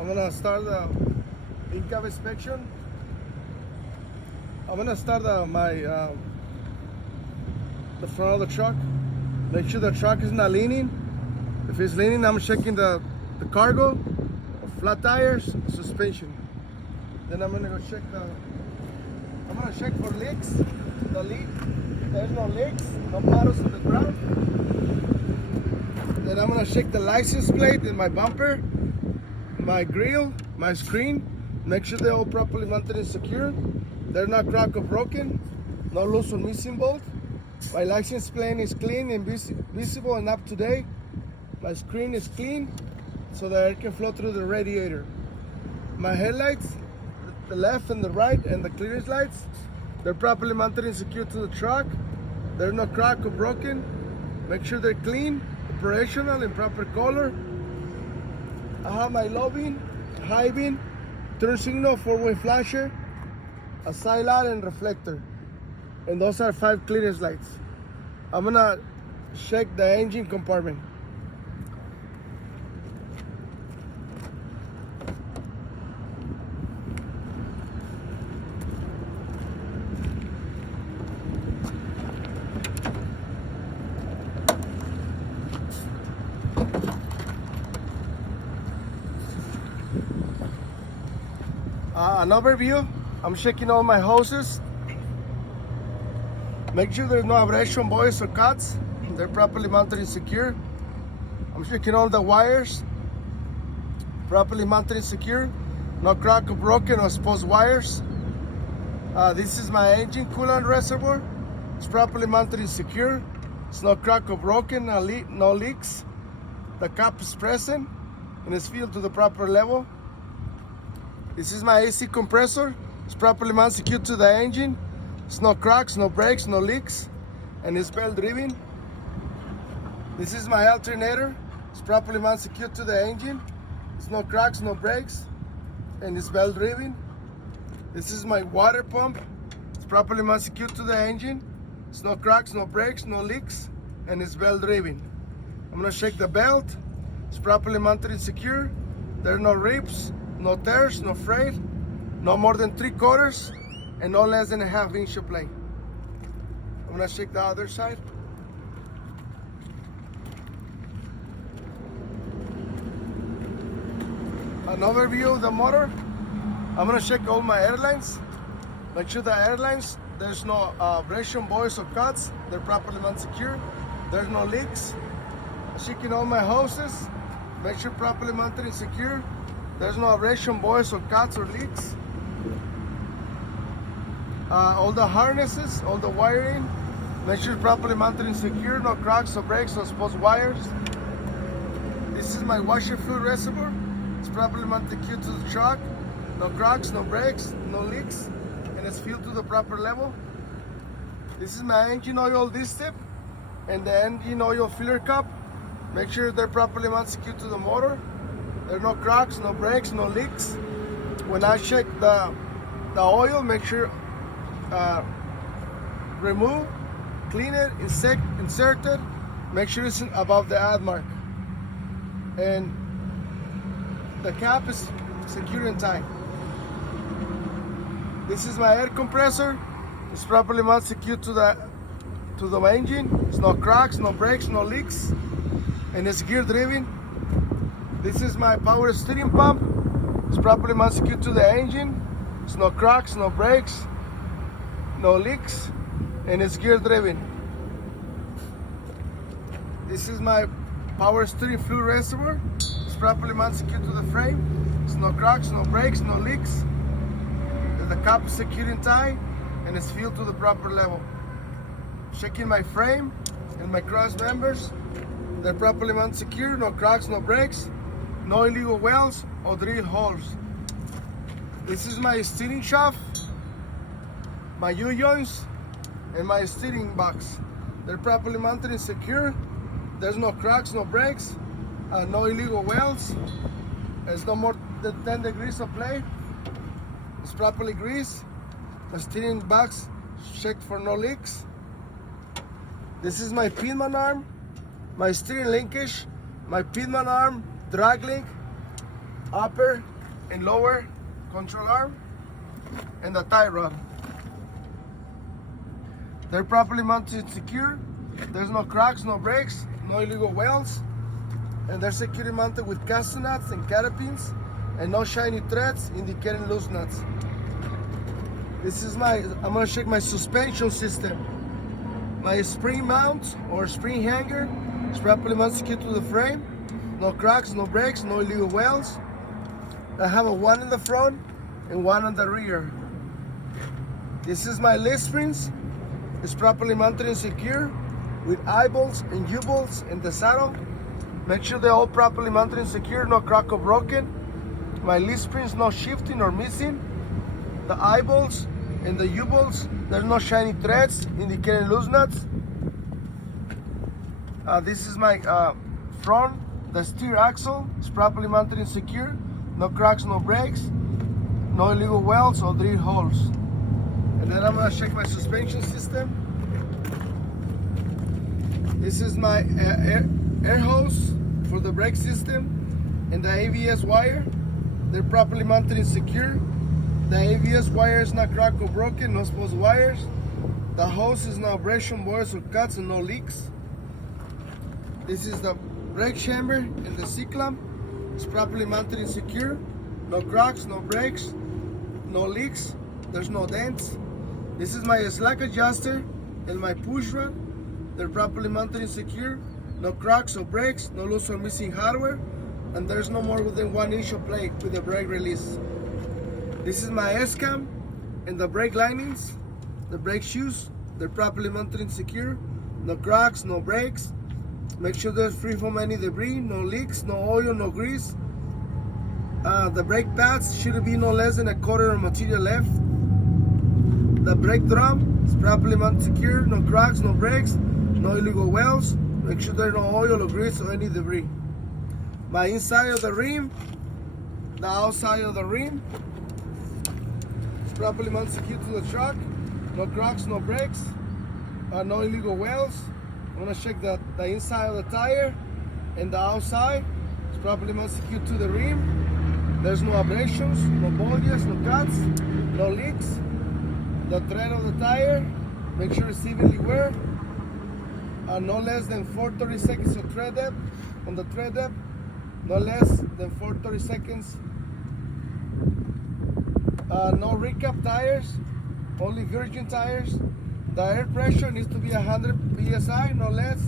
I'm gonna start the in-cab inspection. I'm gonna start the front of the truck. Make sure the truck is not leaning. If it's leaning, I'm checking the cargo, flat tires, suspension. Then I'm gonna go check I'm gonna check for leaks. The leak, there's no leaks, no puddles on the ground. Then I'm gonna check the license plate in my bumper, my grill, my screen. Make sure they're all properly mounted and secure. They're not cracked or broken. No loose or missing bolt. My license plate is clean and visible and up to date. My screen is clean so the air can flow through the radiator. My headlights, the left and the right, and the clearance lights, they're properly mounted and secured to the truck. They're not cracked or broken. Make sure they're clean, operational, in proper color. I have my low beam, high beam, turn signal, four-way flasher, a side light, and reflector. And those are 5 clearance lights. I'm gonna check the engine compartment. An overview, I'm checking all my hoses. Make sure there's no abrasion, buoys, or cuts. They're properly mounted and secure. I'm checking all the wires, properly mounted and secure. No crack or broken or exposed wires. This is my engine coolant reservoir. It's properly mounted and secure. It's not cracked or broken, no leaks. The cap is present and it's filled to the proper level. This is my AC compressor. It's properly mounted secured to the engine. It's no cracks, no breaks, no leaks, and it's belt driven. This is my alternator. It's properly mounted secured to the engine. It's no cracks, no breaks, and it's belt driven. This is my water pump. It's properly mounted secured to the engine. It's no cracks, no breaks, no leaks, and it's belt driven. I'm gonna shake the belt. It's properly mounted and secure. There are no rips, no tears, no fray, no more than 3/4, and no less than a 1/2 inch of play. I'm gonna check the other side. An overview of the motor. I'm gonna check all my airlines. Make sure the airlines, there's no abrasion, buoys, or cuts. They're properly mounted secure. There's no leaks. Checking all my hoses. Make sure properly mounted and secure. There's no abrasion, buoys, or cuts or leaks. All the harnesses, all the wiring, make sure properly mounted and secure. No cracks, no breaks, no exposed wires. This is my washer fluid reservoir. It's properly mounted secured to the truck. No cracks, no breaks, no leaks, and it's filled to the proper level. This is my engine oil distip and the engine oil filler cup. Make sure they're properly mounted secured to the motor. There are no cracks, no breaks, no leaks. When I check the oil, make sure remove, clean it, insert it. Make sure it's above the add mark. And the cap is secure and tight. This is my air compressor. It's properly mounted secured to the engine. It's no cracks, no breaks, no leaks, and it's gear driven. This is my power steering pump. It's properly mounted secured to the engine. It's no cracks, no breaks, no leaks, and it's gear driven. This is my power steering fluid reservoir. It's properly mounted secured to the frame. It's no cracks, no breaks, no leaks. The cap is secured and tight, and it's filled to the proper level. Checking my frame and my cross members. They're properly mounted secure, no cracks, no breaks, no illegal welds or drill holes. This is my steering shaft, my U-joints, and my steering box. They're properly mounted and secure. There's no cracks, no breaks, no illegal welds. There's no more than 10 degrees of play. It's properly greased. The steering box checked for no leaks. This is my Pitman arm, my steering linkage, my Pitman arm, drag link, upper and lower control arm, and the tie rod. They're properly mounted and secure. There's no cracks, no breaks, no illegal welds, and they're securely mounted with casting nuts and caterpins, and no shiny threads indicating loose nuts. This is I'm gonna check my suspension system. My spring mount or spring hanger is properly mounted secured to the frame. No cracks, no breaks, no illegal welds. I have one in the front and one on the rear. This is my leaf springs. It's properly mounted and secure with eyebolts and U-bolts in the saddle. Make sure they're all properly mounted and secure, no crack or broken. My leaf springs no shifting or missing. The eyebolts and the U-bolts, there's no shiny threads indicating loose nuts. This is my front, the steer axle is properly mounted and secure. No cracks, no breaks, no illegal welds or drill holes. And then I'm gonna check my suspension system. This is my air hose for the brake system and the ABS wire. They're properly mounted and secure. The ABS wire is not cracked or broken, no exposed wires. The hose is no abrasion, boils or cuts, and no leaks. This is the brake chamber and the C-clamp. It's properly mounted and secure. No cracks, no breaks, no leaks. There's no dents. This is my slack adjuster and my push rod. They're properly mounted and secure. No cracks or breaks, no loose or missing hardware, and there's no more than 1 inch of plate with the brake release. This is my S-cam and the brake linings, the brake shoes. They're properly mounted and secure. No cracks, no breaks. Make sure they're free from any debris, no leaks, no oil, no grease. The brake pads should be no less than a quarter of material left. The brake drum is properly mounted and secure. No cracks, no breaks, no illegal welds. Make sure there's no oil or grease or any debris. My inside of the rim, the outside of the rim, is properly mounted and secured to the truck. No cracks, no breaks, no illegal welds. I'm gonna check the inside of the tire and the outside. It's properly mounted and secured to the rim. There's no abrasions, no bulges, no cuts, no leaks. The tread of the tire, make sure it's evenly wear. No less than 430 seconds of tread depth on the tread depth. No less than 430 seconds. No recap tires, only virgin tires. The air pressure needs to be 100 psi, no less.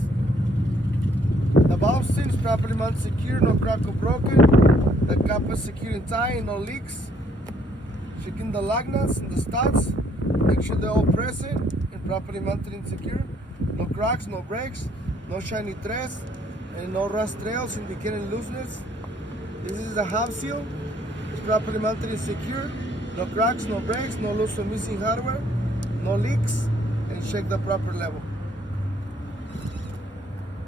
The bowspring is properly mounted secure, no crack or broken. The cap is secure and tight, no leaks. Checking the lug nuts and the studs. Make sure they're all present and properly mounted and secure. No cracks, no breaks, no shiny threads, and no rust trails indicating looseness. This is the hub seal. It's properly mounted and secure. No cracks, no breaks, no loose or missing hardware, no leaks, and check the proper level.